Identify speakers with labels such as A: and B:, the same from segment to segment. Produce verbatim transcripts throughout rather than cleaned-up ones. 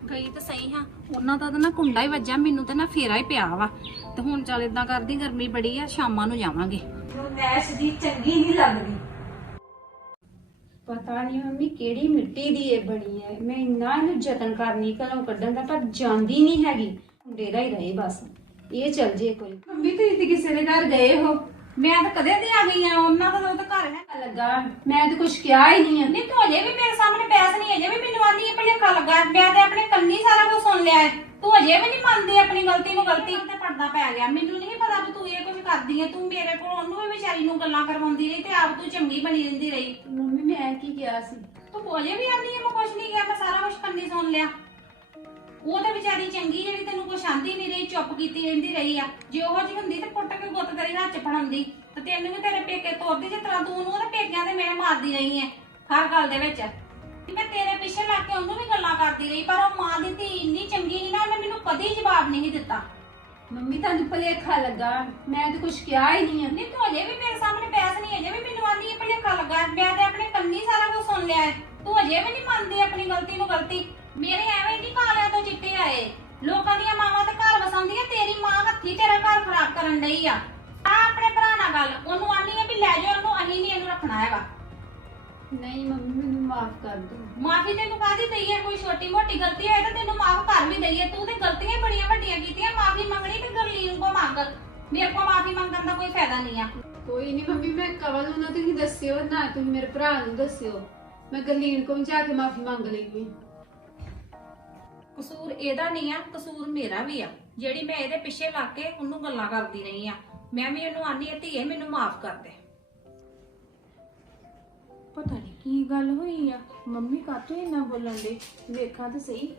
A: ਗਈ ਤੇ ਸਹੀ ਹਾਂ, ਉਹਨਾਂ ਦਾ ਤਾਂ ਨਾ ਕੁੰਡਾ ਹੀ ਵੱਜਾ, ਮੈਨੂੰ ਤੇ ਨਾ ਫੇਰਾ ਹੀ ਪਿਆ ਵਾ। ਤੇ ਹੁਣ ਚੱਲ ਇਦਾਂ ਕਰਦੀ, ਗਰਮੀ ਬੜੀ ਆ, ਸ਼ਾਮਾਂ ਨੂੰ ਜਾਵਾਂਗੇ।
B: ਨੈਸ਼ ਦੀ ਚੰਗੀ ਨਹੀਂ ਲੱਗਦੀ। ਪਤਾ ਨਹੀਂ ਮੰਮੀ ਕਿਹੜੀ ਮਿੱਟੀ ਦੀ ਇਹ ਬਣੀ ਹੈ। ਮੈਂ ਇੰਨਾ ਇਹਨੂੰ ਯਤਨ ਕਰਨੀ ਘਰੋਂ ਕੱਢਣ ਦਾ, ਪਰ ਜਾਂਦੀ ਨਹੀਂ ਹੈਗੀ। ਮੁੰਡੇ ਦਾ ਹੀ ਰਹੇ ਬਸ, ਇਹ ਚੱਲ ਜੇ ਕੋਈ। ਮੰਮੀ ਤੁਸੀਂ ਤੇ ਕਿਸੇ ਦੇ ਘਰ ਗਏ ਹੋ?
A: ਮੈਂ ਤਾਂ ਕਦੇ ਦੀ ਆ ਗਈ ਆ, ਉਹਨਾਂ ਦਾ ਤਾਂ ਘਰ ਹੈ
B: ਲੱਗਾ ਮੈਂ ਤਾਂ ਕੁਝ ਕਿਹਾ ਹੀ ਨਹੀਂ ਹੈ।
A: ਨਹੀਂ ਤੂੰ ਅਜੇ ਵੀ ਮੇਰੇ ਸਾਹਮਣੇ ਬਹਿਸ ਨਹੀਂ, ਅਜੇ ਵੀ ਮੈਨੂੰ ਆਂਦੀ ਹੈ ਭਲੇਖਾ ਲੱਗਾ। ਮੈਂ ਤੇ ਆਪਣੇ ਕੰਨੀ ਸਾਰਾ ਕੁਝ ਸੁਣ ਲਿਆ ਹੈ। ਤੂੰ ਅਜੇ ਵੀ ਨਹੀਂ ਮੰਨਦੀ ਆਪਣੀ ਗਲਤੀ ਨੂੰ। ਗਲਤੀ ਤੇ ਪਰਦਾ ਪੈ ਗਿਆ। ਮੈਨੂੰ ਨਹੀਂ ਪਤਾ ਵੀ ਤੂੰ ਇਹ ਕੁਝ ਕਰਦੀ ਹੈ। ਤੂੰ ਮੇਰੇ ਕੋਲ ਉਹਨੂੰ ਵੀ ਵਿਚਾਰੀ ਨੂੰ ਗੱਲਾਂ ਕਰਵਾਉਂਦੀ ਰਹੀ ਤੇ ਆਪ ਤੂੰ ਚੰਗੀ ਬਣੀ ਰਹਿੰਦੀ ਰਹੀ।
B: ਮੰਮੀ ਮੈਂ ਕੀ ਕਿਹਾ ਸੀ?
A: ਤੂੰ ਅਜੇ ਵੀ ਆਂਦੀ ਹੈ ਮੈਂ ਕੁਝ ਨਹੀਂ ਕਿਹਾ, ਮੈਂ ਸਾਰਾ ਕੁਝ ਕੰਨੀ ਸੁਣ ਲਿਆ। ਉਹ ਤੇ ਵਿਚਾਰੀ ਚੰਗੀ ਜਿਹੜੀ ਤੈਨੂੰ ਕੁਛ ਆਂਦੀ ਨਹੀਂ ਰਹੀ, ਚੁੱਪ ਕੀਤੀ ਰਹਿੰਦੀ ਰਹੀ ਆ। ਜੇ ਉਹੋ ਜਿਹੀ ਹੁੰਦੀ ਤੇ ਪੁੱਟ ਕੇ ਗੁੱਤ ਤੇਰੀ ਹੱਥ ਚ ਫੜਾਉਂਦੀ ਤੇ ਤੈਨੂੰ ਵੀ ਤੇਰੇ ਪੇਕੇ ਤੋਰਦੀ, ਜਿਸ ਤਰ੍ਹਾਂ ਤੂੰ ਉਹਨੂੰ ਉਹਦੇ ਪੇਕਿਆਂ ਦੇ ਮੇਰੇ ਮਾਰਦੀ ਰਹੀ ਹੈ ਹਰ ਗੱਲ ਦੇ ਵਿੱਚ। ਮੈਂ ਤੇਰੇ ਪਿੱਛੇ ਲੱਗ ਕੇ ਉਹਨੂੰ ਵੀ ਗੱਲਾਂ ਕਰਦੀ ਰਹੀ, ਪਰ ਉਹ ਮਾਂ ਦੀ ਧੀ ਇੰਨੀ ਚੰਗੀ ਸੀ ਨਾ, ਉਹਨੇ ਮੈਨੂੰ ਕਦੀ ਜਵਾਬ ਨਹੀਂ ਦਿੱਤਾ।
B: ਮੰਮੀ ਤੁਹਾਨੂੰ ਭਲੇਖਾ ਲੱਗਾ, ਮੈਂ ਤਾਂ ਕੁਝ ਕਿਹਾ ਹੀ ਨਹੀਂ ਹੈ।
A: ਨਹੀਂ ਤੂੰ ਅਜੇ ਵੀ ਮੇਰੇ ਸਾਹਮਣੇ ਬਹਿਸ ਨਹੀਂ, ਅਜੇ ਵੀ ਮੈਨੂੰ ਆਂਦੀ ਹੈ ਭਲੇਖਾ ਲੱਗਾ। ਮੈਂ ਤੇ ਆਪਣੇ ਕੰਨੀ ਸਾਰਾ ਕੁਝ ਸੁਣ ਲਿਆ ਹੈ। ਤੂੰ ਅਜੇ ਵੀ ਨਹੀਂ ਮੰਨਦੀ ਆਪਣੀ ਗਲਤੀ ਨੂੰ ਗਲਤੀ। ਮੇਰੇ ਐਵੇਂ ਨਹੀਂ ਕਾਲਿਆਂ ਤੋਂ ਚਿੱਟੇ ਆਏ। ਲੋਕਾਂ ਦੀਆਂ ਮਾਵਾਂ ਤੇ ਘਰ ਵਸਾਉਂਦੀਆਂ, ਤੇਰੀ ਮਾਂ ਹੱਥੀ ਤੇਰਾ ਘਰ ਖਰਾਬ ਕਰਨ ਡਈ ਆ। ਆ ਆਪਣੇ ਭਰਾ ਨਾਲ ਗੱਲ, ਉਹਨੂੰ ਆਨੀ ਹੈ ਵੀ ਲੈ ਜਾਓ ਉਹਨੂੰ, ਅਸੀਂ ਨਹੀਂ ਇਹਨੂੰ ਰੱਖਣਾ ਹੈਗਾ।
B: ਨਹੀਂ ਮੰਮੀ ਮੈਨੂੰ ਮਾਫ ਕਰ ਦਿਓ।
A: ਮਾਫੀ ਤੈਨੂੰ ਕਾਹਦੀ ਦਈ ਹੈ? ਕੋਈ ਛੋਟੀ ਮੋਟੀ ਗਲਤੀ ਹੋਏ ਤਾਂ ਤੈਨੂੰ ਮਾਫ ਕਰ ਵੀ ਦਈਏ। ਤੂੰ ਤੇ ਗਲਤੀਆਂ ਬੜੀਆਂ ਵੱਡੀਆਂ ਕੀਤੀਆਂ। ਮਾਫੀ ਮੰਗਣੀ ਤੇ ਗਰਲੀਨ ਕੋ ਮੰਗ, ਮੇਰੇ ਕੋਲ ਮਾਫੀ ਮੰਗਣ ਦਾ ਕੋਈ ਫਾਇਦਾ ਨਹੀਂ ਆ।
B: ਕੋਈ ਨਹੀਂ ਮੰਮੀ, ਮੈਂ ਕਵਲ ਨੂੰ ਨਾ ਤੁਸੀਂ ਦੱਸਿਓ ਨਾ ਤੁਸੀਂ ਮੇਰੇ ਭਰਾ ਨੂੰ ਦੱਸਿਓ। ਮੈਂ ਗਰਲੀਨ ਕੋਲ ਜਾ ਕੇ ਮਾਫੀ ਮੰਗ ਲਈਗੀ।
A: ਕਸੂਰ ਇਹਦਾ ਨਹੀਂ ਆ, ਕਸੂਰ ਮੇਰਾ ਵੀ ਆ, ਜਿਹੜੀ ਮੈਂ ਇਹਦੇ ਪਿੱਛੇ ਲੱਗ ਕੇ ਉਹਨੂੰ ਗੱਲਾਂ ਕਰਦੀ ਰਹੀ ਆ। ਮੈਂ ਵੀ ਇਹਨੂੰ ਆਨੀ ਆ ਧੀਏ ਮੈਨੂੰ ਮਾਫ ਕਰ ਦੇ।
B: ਪਤਾ ਨਹੀਂ ਕੀ ਗੱਲ ਹੋਈ ਆ, ਮੰਮੀ ਕਾਹਤੋਂ ਇੰਨਾ ਬੋਲਣ ਦੇ? ਵੇਖਾਂ ਤਾਂ ਸਹੀ।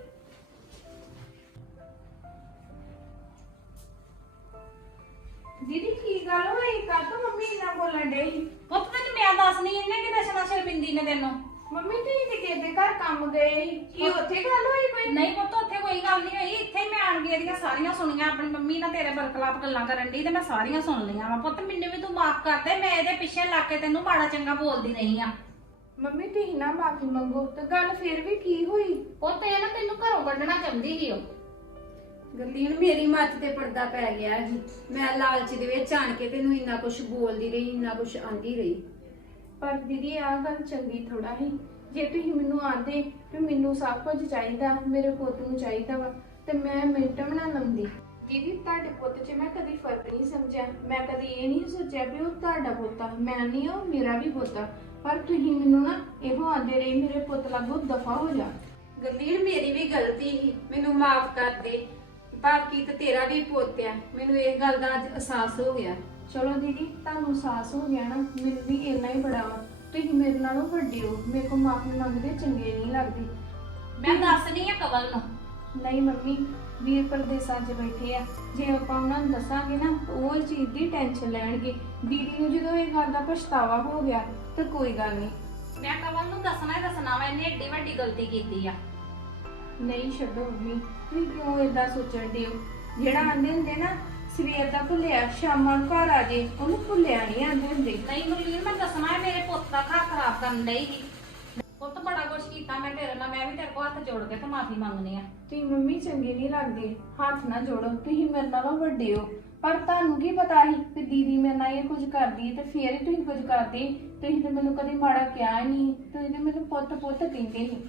B: ਦੀਦੀ ਕੀ ਗੱਲ ਹੋਈ? ਕਾਹਤੋਂ ਮੰਮੀ ਇੰਨਾ ਬੋਲਣ ਦੇ?
A: ਪੁੱਤ ਤੈਨੂੰ ਮੈਂ ਦੱਸਣੀ, ਇਹਨੇ ਕਿ ਦੱਸਣਾ ਸ਼ਰਮਿੰਦੀ ਨੇ ਤੈਨੂੰ।
B: ਮੰਮੀ ਤੁਸੀਂ ਤੇ ਕਿਸੇ ਦੇ ਘਰ ਕੰਮ ਗਏ, ਕੀ ਉੱਥੇ ਗੱਲ ਹੋਈ ਕੋਈ?
A: ਨਹੀਂ ਪੁੱਤ ਉੱਥੇ ਕੋਈ ਗੱਲ ਨਹੀਂ ਹੋਈ, ਇੱਥੇ ਹੀ ਮੈਂ ਆਣ ਕੇ ਇਹਦੀਆਂ ਸਾਰੀਆਂ ਸੁਣੀਆਂ। ਆਪਣੀ ਮੰਮੀ ਨਾਲ ਤੇਰੇ ਬਰਖਲਾਫ ਗੱਲਾਂ ਕਰਨ ਦੀ ਤੇ ਮੈਂ ਸਾਰੀਆਂ ਸੁਣ ਲਈਆਂ ਵਾ। ਪੁੱਤ ਮੈਨੂੰ ਵੀ ਤੂੰ ਮਾਫ ਕਰ ਦੇ, ਮੈਂ ਇਹਦੇ ਪਿੱਛੇ ਲੱਗ ਕੇ ਤੈਨੂੰ ਮਾੜਾ ਚੰਗਾ ਬੋਲਦੀ ਰਹੀ ਆ।
B: ਮੰਮੀ ਤੁਸੀਂ ਨਾ ਮਾਫੀ ਮੰਗੋ ਤੇ ਗੱਲ ਫੇਰ ਵੀ ਕੀ ਹੋਈ?
A: ਪੁੱਤ ਇਹ ਨਾ ਤੈਨੂੰ ਘਰੋਂ ਕੱਢਣਾ ਚਾਹੁੰਦੀ ਸੀ ਉਹ।
B: ਗਰਲੀਨ ਮੇਰੀ ਮੱਤ ਤੇ ਪਰਦਾ ਪੈ ਗਿਆ ਜੀ। ਮੈਂ ਲਾਲਚ ਦੇ ਵਿੱਚ ਆਣ ਕੇ ਤੈਨੂੰ ਇੰਨਾ ਕੁਝ ਬੋਲਦੀ ਰਹੀ, ਇੰਨਾ ਕੁਝ ਆਂਦੀ ਰਹੀ। ਪਰ ਦੀਦੀ ਆਹ ਗੱਲ ਚੰਗੀ ਥੋੜਾ ਹੀ। ਜੇ ਤੁਸੀਂ ਮੈਨੂੰ ਆਂਦੇ ਕਿ ਮੈਨੂੰ ਸਭ ਕੁਝ ਚਾਹੀਦਾ, ਮੇਰੇ ਪੁੱਤ ਨੂੰ ਚਾਹੀਦਾ ਵਾ, ਤੇ ਮੈਂ ਮਿੰਟ ਬਣਾ ਲੰਦੀ। ਦੀਦੀ ਤੁਹਾਡੇ ਪੁੱਤ 'ਚ ਮੈਂ ਕਦੀ ਫਰਕ ਨਹੀਂ ਸਮਝਿਆ। ਮੈਂ ਕਦੀ ਇਹ ਨਹੀਂ ਸੋਚਿਆ ਵੀ ਉਹ ਤੁਹਾਡਾ ਪੁੱਤ ਆ, ਮੈਂ ਨਹੀਂ ਉਹ ਮੇਰਾ ਵੀ ਪੁੱਤ ਆ। ਪਰ ਤੁਸੀਂ ਮੈਨੂੰ ਨਾ ਇਹੋ ਆਂਦੇ ਰਹੇ ਮੇਰੇ ਪੁੱਤ ਲਾਗੋ ਦਫਾ ਹੋ ਜਾ। ਗਰਲੀਨ ਮੇਰੀ ਵੀ ਗਲਤੀ ਸੀ, ਮੈਨੂੰ ਮਾਫ ਕਰ ਦੇ। ਬਾਕੀ ਤੇ ਤੇਰਾ ਵੀ ਪੁੱਤ ਆ, ਮੈਨੂੰ ਇਹ ਗੱਲ ਦਾ ਅੱਜ ਅਹਿਸਾਸ ਹੋ ਗਿਆ। ਚਲੋ ਦੀਦੀ ਤੁਹਾਨੂੰ ਅਹਿਸਾਸ ਹੋ ਗਿਆ ਨਾ, ਮੈਨੂੰ ਵੀ ਇੰਨਾ ਹੀ ਬੜਾ ਵਾ। ਤੁਸੀਂ ਮੇਰੇ ਨਾਲੋਂ ਵੱਡੇ ਹੋ, ਮੇਰੇ ਕੋਲ ਮਾਫੀ ਮੰਗਦੇ ਚੰਗੇ ਨਹੀਂ ਲੱਗਦੇ।
A: ਮੈਂ ਦੱਸਣੀ ਆ ਕਵਲ ਨੂੰ।
B: ਨਹੀਂ ਮੰਮੀ, ਵੀਰ ਪਰਦੇਸਾਂ 'ਚ ਬੈਠੇ ਆ, ਜੇ ਆਪਾਂ ਉਹਨਾਂ ਨੂੰ ਦੱਸਾਂਗੇ ਨਾ ਉਹ ਇਹ ਚੀਜ਼ ਦੀ ਟੈਨਸ਼ਨ ਲੈਣਗੇ। ਦੀਦੀ ਨੂੰ ਜਦੋਂ ਇਹ ਗੱਲ ਦਾ ਪਛਤਾਵਾ ਹੋ ਗਿਆ ਤਾਂ ਕੋਈ ਗੱਲ ਨਹੀਂ।
A: ਮੈਂ ਕਵਲ ਨੂੰ ਦੱਸਣਾ ਹੀ ਦੱਸਣਾ ਵਾ, ਇਹਨੇ ਏਡੀ ਵੱਡੀ ਗਲਤੀ ਕੀਤੀ ਆ।
B: ਨਹੀਂ ਛੱਡੋ ਮੰਮੀ, ਤੁਸੀਂ ਕਿਉਂ ਏਦਾਂ ਸੋਚਣ ਦੇ ਹੋ? ਜਿਹੜਾ ਆਂਦੇ ਹੁੰਦੇ ਨਾ ਸਵੇਰ ਦਾ ਭੁੱਲਿਆ ਸ਼ਾਮਾਂ ਨੂੰ ਘਰ ਆ ਜੇ, ਉਹਨੂੰ ਭੁੱਲਿਆ ਨਹੀਂ ਆਂਦੇ ਹੁੰਦੇ।
A: ਨਹੀਂ ਗੁਰਲੀਨ ਮੈਂ ਦੱਸਣਾ ਹੈ, ਮੇਰੇ ਪੁੱਤ ਦਾ ਘਰ ਖਰਾਬ ਕਰਨ ਡਈ ਸੀ। ਪੁੱਤ ਬੜਾ ਕੁਛ ਕੀਤਾ ਮੈਂ ਤੇਰੇ ਨਾਲ, ਮੈਂ ਵੀ ਤੇਰੇ ਕੋਲ ਹੱਥ ਜੋੜ ਕੇ ਤੇ ਮਾਫੀ ਮੰਗਣੀ ਆ।
B: ਤੁਸੀਂ ਮੰਮੀ ਚੰਗੇ ਨਹੀਂ ਲੱਗਦੇ, ਹੱਥ ਨਾ ਜੋੜੋ। ਤੁਸੀਂ ਮੇਰੇ ਨਾਲੋਂ ਵੱਡੇ ਹੋ, ਪਰ ਤੁਹਾਨੂੰ ਕੀ ਪਤਾ ਸੀ ਕਿ ਦੀਦੀ ਮੇਰੇ ਨਾਲ ਇਹ ਕੁਝ ਕਰਦੀ ਹੈ ਤੇ ਫੇਰ ਹੀ ਤੁਸੀਂ ਕੁਝ ਕਰਦੇ। ਤੁਸੀਂ ਤਾਂ ਮੈਨੂੰ ਕਦੇ ਮਾੜਾ ਕਿਹਾ ਹੀ ਨਹੀਂ, ਤੁਸੀਂ ਤਾਂ ਮੈਨੂੰ ਪੁੱਤ ਪੁੱਤ ਕਹਿੰਦੇ ਸੀ।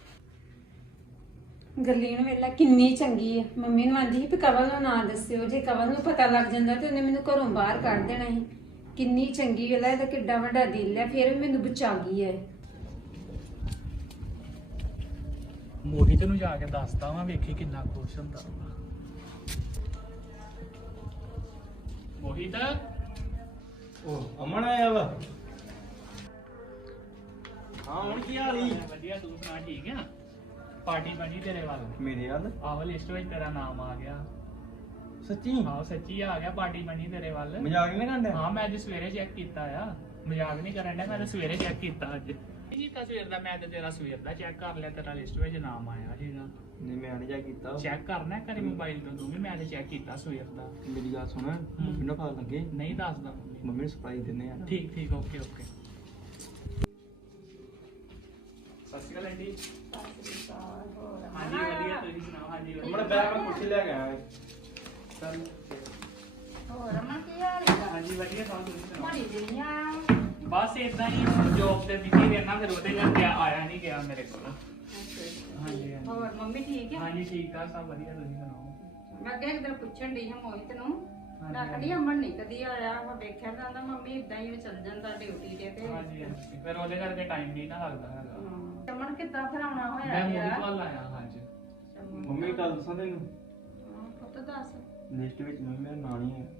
B: ਗਰਲੀਨ ਵੇਲਾ ਕਿੰਨੀ ਚੰਗੀ ਹੈ, ਮੰਮੀ ਨੂੰ ਆਂਦੀ ਸੀ ਵੀ ਕਵਲ ਨੂੰ ਨਾ ਦੱਸਿਓ, ਜੇ ਕਵਲ ਨੂੰ ਪਤਾ ਲੱਗ ਜਾਂਦਾ ਤੇ ਉਹਨੇ ਮੈਨੂੰ ਘਰੋਂ ਬਾਹਰ ਕੱਢ ਦੇਣਾ ਸੀ। ਕਿੰਨੀ ਚੰਗੀ ਵੇਲਾ, ਇਹਦਾ ਕਿੱਡਾ ਵੱਡਾ ਦਿਲ ਹੈ, ਫਿਰ ਵੀ ਮੈਨੂੰ ਬਚਾ ਗਈ ਹੈ।
C: ਮੋਹਿਤ ਨੂੰ ਜਾ ਕੇ ਦੱਸਦਾ ਵਾਂ, ਵੇਖੀ ਕਿੰਨਾ ਖੁਸ਼ ਹੁੰਦਾ ਵਾ। ਮੋਹਿਤ
D: ਉਹ ਅਮਨ ਆਇਆ ਵਾ। ਹਾਂ ਹੁਣ ਕੀ ਹਾਲ ਈ?
C: ਵਧੀਆ, ਤੂੰ ਸੁਣਾ ਠੀਕ ਆ? ਪਾਰਟੀ ਬਣੀ ਤੇਰੇ ਵੱਲ?
D: ਮੇਰੇ ਵੱਲ?
C: ਆਹੋ ਲਿਸਟ ਵਿੱਚ ਤੇਰਾ ਨਾਮ ਆ ਗਿਆ।
D: ਸੱਚੀ?
C: ਆਹੋ ਸੱਚੀ ਆ ਗਿਆ, ਪਾਰਟੀ ਬਣੀ ਤੇਰੇ ਵੱਲ।
D: ਮਜ਼ਾਕ ਨਹੀਂ ਕਰਨ ਡਿਆ?
C: ਹਾਂ ਮੈਂ ਅੱਜ ਸਵੇਰੇ ਚੈੱਕ ਕੀਤਾ ਆ, ਮਜ਼ਾਕ ਨਹੀਂ ਕਰਨ ਡਿਆ, ਮੈਂ ਤਾਂ ਸਵੇਰੇ ਚੈੱਕ ਕੀਤਾ ਅੱਜ। ਨਹੀਂ ਕੀਤਾ ਸਵੇਰ ਦਾ, ਮੈਂ ਤੇ ਤੇਰਾ ਸਵੇਰ ਦਾ ਚੈੱਕ ਕਰ ਲਿਆ, ਤੇਰਾ ਲਿਸਟ ਵਿੱਚ ਨਾਮ ਆਇਆ ਸੀਗਾ।
D: ਨਹੀਂ ਮੈਂ ਨਹੀਂ ਜਾ ਕੀਤਾ।
C: ਚੈੱਕ ਕਰਨਾ ਕਰੀ ਮੋਬਾਈਲ ਤੋਂ ਤੂੰ ਵੀ, ਮੈਂ ਤੇ ਚੈੱਕ ਕੀਤਾ ਸਵੇਰ ਦਾ।
D: ਮੇਰੀ ਗੱਲ ਸੁਣ, ਮੰਮੀ ਨੂੰ ਪਤਾ ਲੱਗੇ?
C: ਨਹੀਂ ਦੱਸਦਾ ਮੰਮੀ।
D: ਮੰਮੀ ਨੂੰ ਸਰਪ੍ਰਾਈਜ਼ ਦਿੰਨੇ ਆ।
C: ਠੀਕ ਠੀਕ, ਓਕੇ ਓਕੇ। ਸਤਿ ਸ਼੍ਰੀ ਅਕਾਲ ਆਂਟੀ। ਹਾਂਜੀ ਵਧੀਆ, ਤੁਸੀਂ ਸੁਣਾਓ ਹਾਂਜੀ
D: ਅਮਨ ਬੈਗ ਮੈਂ ਕੁਰਸੀ ਲੈ ਕੇ ਆਇਆ ਚੱਲ
B: ਹੋਰ ਅਮਨ ਕੀ ਹਾਲ ਹੈ?
C: ਹਾਂਜੀ ਵਧੀਆ ਸਭ ਤੁਸੀਂ ਸੁਣਾਓ
B: ਮਾੜੀ ਜਿਹੀ ਆ।
C: ਬਸ ਇਦਾਂ ਹੀ ਜੌਬ ਤੇ ਬਿਜੀ ਰਹਿਣਾ ਫਿਰ ਉਹਦੇ ਕਰਕੇ ਆਇਆ ਨਹੀਂ ਗਿਆ ਮੇਰੇ ਕੋਲ ਹਾਂਜੀ ਹਾਂਜੀ
B: ਹੋਰ ਮੰਮੀ ਠੀਕ ਹੈ?
C: ਹਾਂਜੀ ਠੀਕ ਠਾਕ ਸਭ ਵਧੀਆ ਤੁਸੀਂ ਸੁਣਾਓ
B: ਮੈਂ ਅੱਗੇ ਇੱਕ ਦਿਨ ਪੁੱਛਣ ਡਈ ਹਾਂ ਮੋਹਿਤ ਨੂੰ
C: ਹਾਂਜੀ,
B: ਮੈਂ ਕਹਿੰਦੀ ਅਮਨ ਨਹੀਂ ਕਦੀ ਆਇਆ ਮੈਂ ਵੇਖਿਆ ਤਾਂ ਆਂਦਾ ਮੰਮੀ ਇਦਾਂ ਹੀ ਉਹ ਚੱਲ ਜਾਂਦਾ ਡਿਊਟੀ ਤੇ ਤੇ
C: ਹਾਂਜੀ ਹਾਂਜੀ ਫਿਰ ਉਹਦੇ ਕਰਕੇ ਟਾਈਮ ਨਹੀਂ ਨਾ ਲੱਗਦਾ ਹੈਗਾ
B: ਹਾਂ। ਅਮਨ ਕਿੱਦਾਂ ਫਿਰ ਆਉਣਾ ਹੋਇਆ
C: ਮੈਂ ਮੂਵੀ
B: ਯਾਰ?
C: ਕਾਲ ਆਇਆ ਹਾਂਜੀ
D: ਮੰਮੀ ਕੱਲ ਦੱਸਾਂ ਤੈਨੂੰ
B: ਹਾਂ, ਪੁੱਤ ਦੱਸ
D: ਲਿਸਟ ਵਿੱਚ ਮੰਮੀ ਮੇਰਾ ਨਾਂ ਨਹੀਂ ਹੈ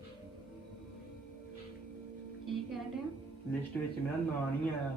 B: ਕੀ ਕਹਿ ਰਿਹਾ?
D: ਲਿਸਟ ਵਿੱਚ ਮੇਰਾ ਨਾਂ ਨਹੀਂ ਆਇਆ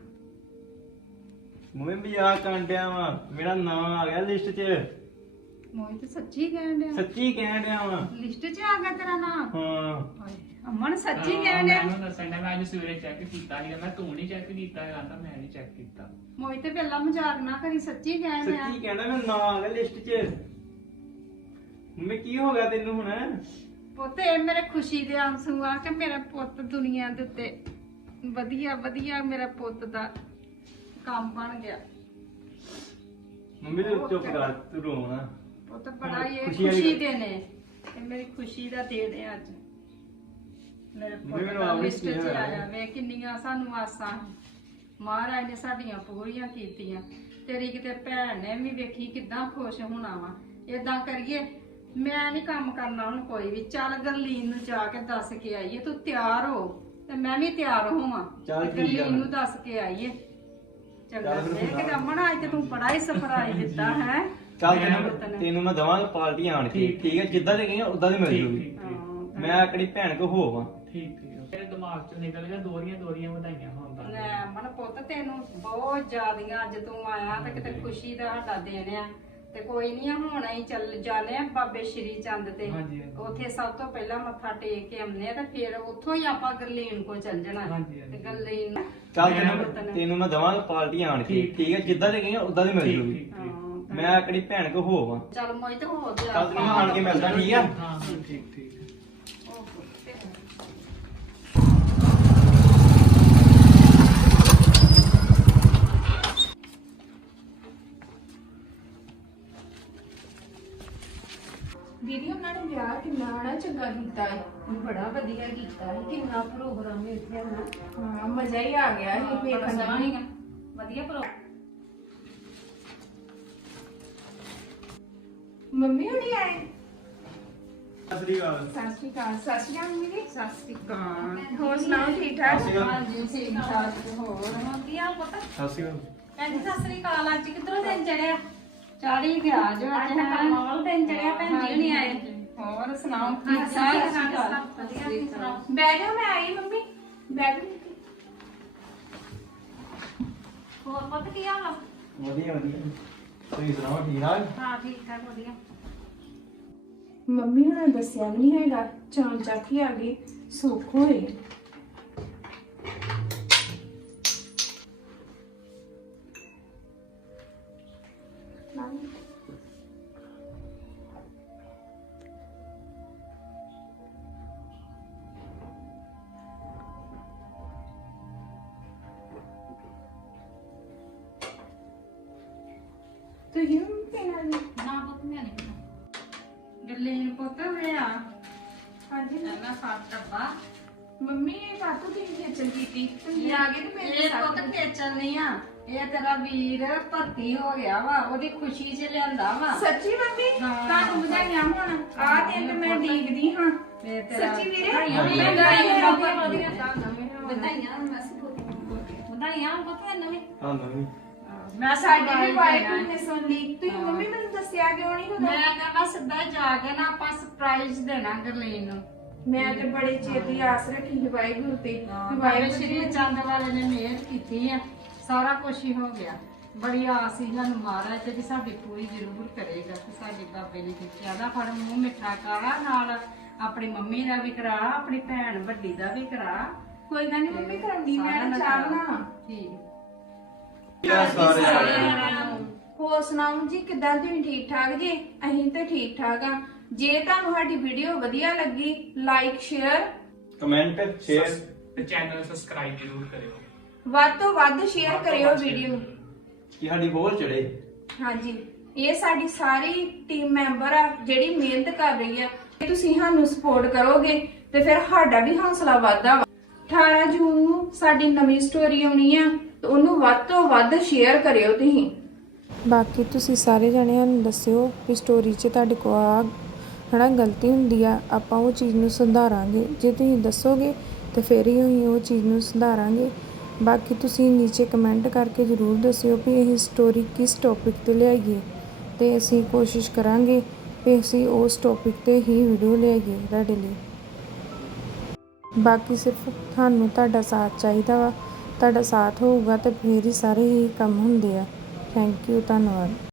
D: ਮੰਮੀ ਮਜ਼ਾਕ ਕਰਨ ਡਿਆ ਵਾ ਮੇਰਾ ਨਾਂ ਆ ਗਿਆ ਲਿਸਟ 'ਚ
B: ਮੋਹਿਤ ਸੱਚੀ ਕਹਿਣ ਡਿਆ?
D: ਸੱਚੀ ਕਹਿਣ ਡਿਆ ਵਾ
B: ਲਿਸਟ 'ਚ ਆ ਗਿਆ ਤੇਰਾ ਨਾਮ?
D: ਹਾਂ
B: ਹਾਏ, ਅਮਨ ਸੱਚੀ
C: ਹਾਂ,
B: ਕਹਿਣ ਡਿਆ?
C: ਮੈਨੂੰ ਦੱਸਣ ਡਿਆ, ਮੈਂ ਅੱਜ ਸਵੇਰੇ ਚੈੱਕ ਕੀਤਾ ਸੀਗਾ ਮੈਂ ਤੂੰ ਨਹੀਂ ਚੈੱਕ ਕੀਤਾ ਹੈਗਾ ਤਾਂ ਮੈਂ ਨਹੀਂ ਚੈੱਕ ਕੀਤਾ
B: ਮੋਹਿਤ ਤੇ ਪਹਿਲਾਂ ਮਜ਼ਾਕ ਨਾ ਕਰੀ ਸੱਚੀ ਕਹਿਣ ਡਿਆ?
D: ਸੱਚੀ ਕਹਿਣਾ ਮੇਰਾ ਨਾਂ ਆ ਗਿਆ ਲਿਸਟ 'ਚ ਮੰਮੀ ਕੀ ਹੋ ਗਿਆ ਤੈਨੂੰ ਹੁਣ
B: ਪੁੱਤ ਇਹ ਮੇਰੇ ਖੁਸ਼ੀ ਦੇ ਆਂਸੂ ਆ ਕਿ ਮੇਰਾ ਪੁੱਤ ਦੁਨੀਆ ਦੇ ਉੱਤੇ ਵਧੀਆ ਵਧੀਆ ਮੇਰਾ ਪੁੱਤ ਦਾ ਕੰਮ ਬਣ ਗਿਆ।
D: ਮੰਮੀ ਤੂੰ ਚੁੱਪ ਕਰ ਤੂੰ ਰੋਣਾ
B: ਪੁੱਤ ਬੜਾ ਹੀ ਇਹ
D: ਖੁਸ਼ੀ ਵਾਲੀ
B: ਖੁਸ਼ੀ
D: ਗੱਲ।
B: ਦੇ ਨੇ ਇਹ ਮੇਰੀ ਖੁਸ਼ੀ ਦਾ ਦਿਨ ਹੈ ਅੱਜ ਮੇਰੇ ਪੁੱਤ
D: ਮੈਨੂੰ
B: ਦਾ
D: ਆਪ
B: ਲਿਸਟ
D: ਨਹੀਂ
B: 'ਚ
D: ਹੋਇਆ।
B: ਆਇਆ ਵੇ ਕਿੰਨੀਆਂ ਸਾਨੂੰ ਆਸਾਂ ਸੀ। ਮਹਾਰਾਜ ਨੇ ਸਾਡੀਆਂ ਪੂਰੀਆਂ ਕੀਤੀਆਂ। ਤੇਰੀ ਕਿਤੇ ਭੈਣ ਨੇ ਵੀ ਵੇਖੀ ਕਿੱਦਾਂ ਖੁਸ਼ ਹੋਣਾ ਵਾ। ਏਦਾਂ ਕਰੀਏ ਮੈਂ ਨਹੀਂ ਕੰਮ ਕਰਨਾ ਹੁਣ ਕੋਈ ਵੀ ਚੱਲ ਗਰਲੀਨ ਨੂੰ ਜਾ ਕੇ ਦੱਸ ਕੇ ਆਈਏ ਤੂੰ ਤਿਆਰ ਹੋ ਤੇ ਮੈਂ ਵੀ ਤਿਆਰ ਹੋਵਾਂ
D: ਚੱਲ
B: ਤੇ
D: ਠੀਕ ਆ
B: ਗਰਲੀਨ ਨੂੰ
D: ਫਿਰ।
B: ਦੱਸ ਕੇ ਆਈਏ ਚੰਗਾ
D: ਚੱਲ ਫਿਰ
B: ਇਹ ਕਿ ਰਮਣ ਅੱਜ ਤੇ ਤੂੰ ਬੜਾ ਹੀ ਸਰਪ੍ਰਾਈਜ਼ ਦਿੱਤਾ ਹੈ
D: ਚੱਲ
B: ਮੇਰਾ
D: ਤੈਨੂੰ
B: ਪੁੱਤ ਨੇ।
D: ਤੈਨੂੰ ਮੈਂ ਦਵਾਂਗਾ ਪਾਰਟੀ ਆਣ ਕੇ
C: ਠੀਕ।
D: ਠੀਕ ਹੈ ਜਿੱਦਾਂ ਦੇ ਕਹੀਆਂ ਉਦਾਂ ਦੀ ਮਿਲ
C: ਠੀਕ
D: ਜੂਗੀ
C: ਠੀਕ ਠੀਕ
B: ਹਾਂ।
D: ਮੈਂ ਆਕੜੀ ਭੈਣ ਕੋ ਹੋਵਾਂ
C: ਠੀਕ ਠੀਕ ਮੇਰੇ ਦਿਮਾਗ ਚੋਂ ਨਿਕਲ ਗਿਆ ਦੋਰੀਆਂ ਦੋਰੀਆਂ ਵਧਾਈਆਂ ਹੋਣ ਦਾ
B: ਲੈ ਮਨ ਪੁੱਤ ਤੈਨੂੰ ਬਹੁਤ ਜ਼ਿਆਦੀਆਂ ਅੱਜ ਤੂੰ ਆਇਆ ਤੇ ਕਿਤੇ ਖੁਸ਼ੀ ਦਾ ਸਾਡਾ ਦਿਨ ਆ ਤੇ ਕੋਈ ਨਹੀਂ ਹੁਣ ਅਸੀਂ ਚੱਲ ਜਾਣੇ ਆ ਬਾਬੇ ਸ਼੍ਰੀ ਚੰਦ ਤੇ
C: ਹਾਂਜੀ, ਹਾਂਜੀ।
B: ਉੱਥੇ ਸਭ ਤੋਂ ਪਹਿਲਾਂ ਮੱਥਾ ਟੇਕ ਕੇ ਆਉਂਦੇ ਆ ਤੇ ਫਿਰ ਉੱਥੋਂ ਹੀ ਆਪਾਂ ਗਰਲੀਨ ਕੋ ਚੱਲ ਜਾਣਾ
C: ਹਾਂਜੀ, ਹਾਂਜੀ।
B: ਤੇ ਗਰਲੀਨ
D: ਚੱਲ
C: ਮੈਂ
D: ਤੈਨੂੰ
B: ਪੁੱਤ ਨੇ।
D: ਤੈਨੂੰ ਮੈਂ ਦਵਾਂਗਾ ਪਾਰਟੀ ਆਣ ਕੇ
C: ਠੀਕ,
D: ਠੀਕ ਹੈ ਜਿੱਦਾਂ ਦੇ ਕਹੀਆਂ ਉਦਾਂ ਦੀ ਮਿਲ
C: ਠੀਕ
D: ਜੂਗੀ
C: ਠੀਕ ਠੀਕ
B: ਹਾਂ,
D: ਮੈਂ ਆਕੜੀ ਭੈਣ ਕੋ ਹੋਵਾਂ
B: ਚੱਲ ਮੋਹਿਤ ਹੋ ਗਿਆ
D: ਚੱਲ ਤੈਨੂੰ ਆਣ ਕੇ ਮਿਲਦਾ ਠੀਕ ਆ
C: ਹਾਂ ਹਾਂ ਠੀਕ ਠੀਕ
B: ਉਹ ਪੁੱਤ।
E: ਦੀਦੀ ਉਹਨਾਂ ਨੇ ਵਿਆਹ ਕਿੰਨਾ ਨਾ ਚੰਗਾ ਕੀਤਾ ਹੈ ਬੜਾ ਵਧੀਆ ਕੀਤਾ ਹੈ ਕਿੰਨਾ ਪ੍ਰੋਗਰਾਮ ਇੱਥੇ ਨਾ ਹਾਂ ਮਜ਼ਾ ਹੀ ਆ ਗਿਆ ਸੀ ਵੇਖਣ ਦਾ
A: ਸੋਹਣਾ ਵਧੀਆ ਪ੍ਰੋ
E: ਮੰਮੀ ਹੁਣੀ ਆਏ
D: ਸਸਰੀ ਗੱਲ
E: ਸਤਿ ਸ਼੍ਰੀ ਅਕਾਲ ਸਤਿ ਸ਼੍ਰੀ ਅਕਾਲ ਮੰਮੀ ਜੀ
B: ਸਤਿ ਸ਼੍ਰੀ ਅਕਾਲ
E: ਹੋਰ ਸੁਣਾਓ ਠੀਕ ਠਾਕ
D: ਸਤਿ ਸ਼੍ਰੀ ਅਕਾਲ।
B: ਹਾਂਜੀ ਠੀਕ ਠਾਕ ਹੋਰ
A: ਵਧੀਆ ਪੁੱਤ
D: ਸਸਰੀ ਗੱਲ
A: ਭੈਣ ਜੀ ਸਤਿ ਸ੍ਰੀ ਅਕਾਲ ਅੱਜ ਕਿੱਧਰੋਂ ਦਿਨ ਚੜਿਆ
B: ਚਾੜੀ ਗਿਆ ਜੋ
A: ਅੱਜ
B: ਅੱਜ
A: ਤਾਂ
B: ਹੈ
A: ਕਮਾਲ ਦਿਨ ਚੜਿਆ ਭੈਣ ਜੀ ਨਹੀਂ ਆਏ
B: ਹੋਰ ਸੁਣਾਓ
A: ਹਾਂ,
B: ਠੀਕ
A: ਸਤਿ
B: ਠਾਕ
A: ਸ਼੍ਰੀ ਅਕਾਲ, ਵਧੀਆ, ਤੁਸੀਂ ਸੁਣਾਓ?
E: ਬਹਿ ਜਾਓ ਮੈਂ ਆਈ ਮੰਮੀ ਬੈਠ
A: ਹੋਰ ਪੁੱਤ ਕੀ ਹਾਲ ਆ
D: ਵਧੀਆ ਵਧੀਆ ਤੁਸੀਂ ਸੁਣਾਓ ਠੀਕ ਠਾਕ
A: ਹਾਂ ਠੀਕ ਠਾਕ ਵਧੀਆ
E: ਮੰਮੀ ਹੁਣਾਂ ਦੱਸਿਆ ਵੀ ਨਹੀਂ ਹੈਗਾ ਚਾਂ ਚੱਕ ਹੀ ਆ ਗਈ ਸੁੱਖ ਹੋਏ ਤੁਸੀਂ ਵੀ ਪੀਣਾ ਜੀ
A: ਨਾ ਪੁੱਤ ਮੈਂ ਨਹੀਂ ਪੀਣਾ
B: ਗਰਲੀਨ ਪੁੱਤ ਹੋਇਆ
E: ਹਾਂਜੀ
B: ਮੈਂ ਸਾਤ ਡੱਬਾ
E: ਮੰਮੀ ਇਹ ਬਾਤੋਂ ਤੁਸੀਂ ਖੇਚਲ ਕੀਤੀ ਤੁਸੀਂ ਆ ਗਏ ਤੇ ਮੇਰੇ
B: ਇਹ ਪੁੱਤ ਖੇਚਲ ਨਹੀਂ ਆ ਇਹ ਤੇਰਾ ਵੀਰ ਭਰਤੀ ਹੋ ਗਿਆ ਵਾ ਉਹਦੀ ਖੁਸ਼ੀ 'ਚ ਲਿਆਂਦਾ ਵਾ
E: ਸੱਚੀ ਮੰਮੀ
B: ਹਾਂ।
E: ਤੁਹਾਨੂੰ ਵਧਾਈਆਂ ਹੋਣ ਆ ਦਿਨ ਮੈਂ ਡੀਕਦੀ ਹਾਂ
B: ਤੇ ਤੇਰਾ
E: ਸੱਚੀ ਵੀਰੇ
A: ਵਧਾਈਆਂ,
E: ਵਧਾਈਆਂ,
A: ਵਧਾਈਆਂ,
E: ਵਧਾਈਆਂ।
A: ਵਧੀਆ।
E: ਵਧਾਈਆਂ।
A: ਵਧਾਈਆਂ ਵਧਾਈਆਂ ਪੁੱਤ ਨਵੇਂ
D: ਤੁਹਾਨੂੰ ਵੀ
B: ਮੈਂ
E: ਸਾਡੀ ਵੀ ਵਾਈਫ
B: ਵਾਈਫ
E: ਨੇ ਸੁਣ ਲਈ ਤੁਸੀਂ
B: ਹਾਂ।
E: ਮੰਮੀ ਮੈਨੂੰ ਦੱਸਿਆ ਕਿਉਂ ਨਹੀਂ
B: ਮੈਂ
E: ਹੁੰਦਾ
B: ਕਹਿੰਦਾ ਸਿੱਧਾ ਜਾ ਕੇ ਨਾ ਆਪਾਂ ਸਰਪ੍ਰਾਈਜ਼ ਦੇਣਾ ਗਰਲੀਨ ਨੂੰ
E: ਮੈਂ ਤੇ ਬੜੇ ਚਿਰ ਦੀ ਆਸ ਰੱਖੀ ਸੀ ਵਾਹਿਗੁਰੂ ਤੇ ਕਿ
B: ਬਾਬੇ
E: ਵਾਹਿਗੁਰੂ
B: ਸ਼੍ਰੀ ਚੰਦ ਵਾਲੇ ਨੇ ਮਿਹਰ ਕੀਤੀ ਆ ਸਾਰਾ ਕੁਝ ਹੀ ਹੋ ਗਿਆ ਬੜੀ ਆਸ ਸੀ ਸਾਨੂੰ ਮਹਾਰਾਜ ਤੇ ਵੀ ਸਾਡੀ ਪੂਰੀ ਜ਼ਰੂਰ ਕਰੇਗਾ ਕਿ ਸਾਡੇ ਬਾਬੇ ਨੇ ਕਿਹਾ ਦਾ ਫੜ ਮੂੰਹ ਮਿੱਠਾ ਕਰਾ ਨਾਲ ਆਪਣੀ ਮੰਮੀ ਦਾ ਵੀ ਕਰਾ ਆਪਣੀ ਭੈਣ ਵੱਡੀ ਦਾ ਵੀ ਕਰਾ
E: ਕੋਈ ਗੱਲ ਨਹੀਂ ਮੰਮੀ ਕਰਨੀ ਮੈਂ ਚਾਹ ਬਣਾ
B: ਠੀਕ
D: ਸਾਰੇ
E: ਹੋਰ ਸੁਣਾਓ ਜੀ ਕਿੱਦਾਂ ਤੁਸੀਂ ਠੀਕ ਠਾਕ ਜੀ ਅਸੀਂ ਤੇ ਠੀਕ ਠਾਕ ਆ ਜੇ ਤੁਹਾਨੂੰ ਸਾਡੀ ਵੀਡੀਓ ਵਧੀਆ ਲੱਗੀ ਲਾਈਕ ਸ਼ੇਅਰ
D: ਕਮੈਂਟ ਸ਼ੇਅਰ
C: ਤੇ ਚੈਨਲ ਸਬਸਕ੍ਰਾਈਬ ਜ਼ਰੂਰ ਕਰਿਓ
E: ਵੱਧ ਤੋਂ ਵੱਧ ਸ਼ੇਅਰ ਕਰਿਓ ਵੀਡੀਓ
D: ਕਿ ਸਾਡੀ ਹੋਰ ਚੜੇ
E: ਹਾਂਜੀ ਇਹ ਸਾਡੀ ਸਾਰੀ ਟੀਮ ਮੈਂਬਰ ਆ ਜਿਹੜੀ ਮਿਹਨਤ ਕਰ ਰਹੀ ਆ। ਜੇ ਤੁਸੀਂ ਸਾਨੂੰ ਸਪੋਰਟ ਕਰੋਗੇ ਤੇ ਫਿਰ ਸਾਡਾ ਵੀ ਹੌਸਲਾ ਵਧਦਾ ਵਾ। ਅਠਾਰਾਂ ਜੂਨ ਨੂੰ ਸਾਡੀ ਨਵੀਂ ਸਟੋਰੀ ਆਉਣੀ ਆ ਤੇ ਉਹਨੂੰ ਵੱਧ ਤੋਂ ਵੱਧ ਸ਼ੇਅਰ ਕਰਿਓ ਤੁਸੀਂ।
F: ਬਾਕੀ ਤੁਸੀਂ ਸਾਰੇ ਜਣਿਆਂ ਨੂੰ ਦੱਸਿਓ ਵੀ ਸਟੋਰੀ 'ਚ ਤੁਹਾਡੇ ਕੋਲ ਆ ਹਨਾ ਗਲਤੀ ਹੁੰਦੀ ਆ, ਆਪਾਂ ਉਹ ਚੀਜ਼ ਨੂੰ ਸੁਧਾਰਾਂਗੇ। ਜੇ ਤੁਸੀਂ ਦੱਸੋਗੇ ਤੇ ਫਿਰ ਹੀ ਅਸੀਂ ਉਹ ਚੀਜ਼ ਨੂੰ ਸੁਧਾਰਾਂਗੇ। ਬਾਕੀ ਤੁਸੀਂ ਨੀਚੇ ਕਮੈਂਟ ਕਰਕੇ ਜ਼ਰੂਰ ਦੱਸਿਓ ਵੀ ਇਹ ਸਟੋਰੀ ਕਿਸ ਟੌਪਿਕ 'ਤੇ ਲਿਆਈਏ, ਤੇ ਅਸੀਂ ਕੋਸ਼ਿਸ਼ ਕਰਾਂਗੇ ਵੀ ਅਸੀਂ ਉਸ ਟੌਪਿਕ 'ਤੇ ਹੀ ਵੀਡੀਓ ਲਿਆਈਏ ਤੁਹਾਡੇ ਲਈ। ਬਾਕੀ ਸਿਰਫ ਤੁਹਾਨੂੰ ਤੁਹਾਡਾ ਸਾਥ ਚਾਹੀਦਾ ਵਾ, ਤੁਹਾਡਾ ਸਾਥ ਹੋਊਗਾ ਤਾਂ ਫਿਰ ਹੀ ਸਾਰੇ ਹੀ ਕੰਮ ਹੁੰਦੇ ਆ। ਥੈਂਕ ਯੂ, ਧੰਨਵਾਦ।